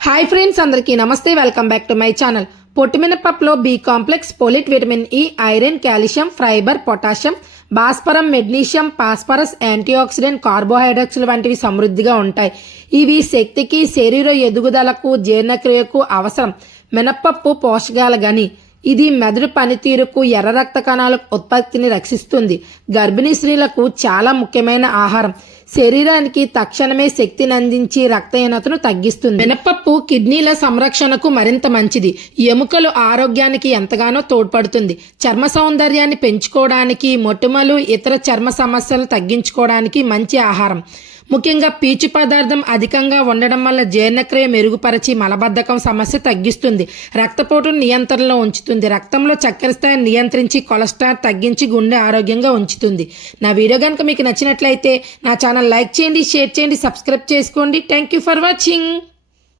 Hi friends అందరికీ నమస్తే welcome back to my channel పొట్టిమినపప్పులో B complex folate vitamin E iron calcium fibre potassium భాస్వరం magnesium phosphorus antioxidant carbohydrates వంటివి సమృద్ధిగా ఉంటాయి. ఇవి శక్తికి శరీర ఎదుగుదలకు జీర్ణక్రియకు అవసరం. మినపప్పు పోషకాల గని. ఇది మెదడు పనితీరుకు ఎర్ర రక్త కణాల ఉత్పత్తిని రక్షిస్తుంది. గర్భిణీ స్త్రీలకు చాలా ముఖ్యమైన ఆహారం. శరీరానికి తక్షణమే శక్తిని అందించి రక్తహీనతను తగ్గిస్తుంది. మినపప్పు కిడ్నీల సంరక్షణకు మరింత మంచిది. ఎముకలు ఆరోగ్యానికి ఎంతగానో తోడ్పడుతుంది. చర్మ సౌందర్యాన్ని పెంచుకోవడానికి మొటిమలు ఇతర చర్మ సమస్యలు తగ్గించుకోవడానికి మంచి ఆహారం. ముఖ్యంగా పీచు పదార్థం అధికంగా ఉండడం వల్ల జీర్ణక్రియ మెరుగుపరిచి మలబద్ధకం సమస్య తగ్గిస్తుంది. రక్తపోటును నియంత్రణలో ఉంచుతుంది. రక్తంలో చక్కెర స్థాయిని నియంత్రించి కొలెస్ట్రాల్ తగ్గించి గుండె ఆరోగ్యంగా ఉంచుతుంది. నా వీడియో కనుక మీకు నచ్చినట్లయితే నా ఛానల్ లైక్ చేయండి షేర్ చేయండి సబ్స్క్రైబ్ చేసుకోండి. Thank you for watching.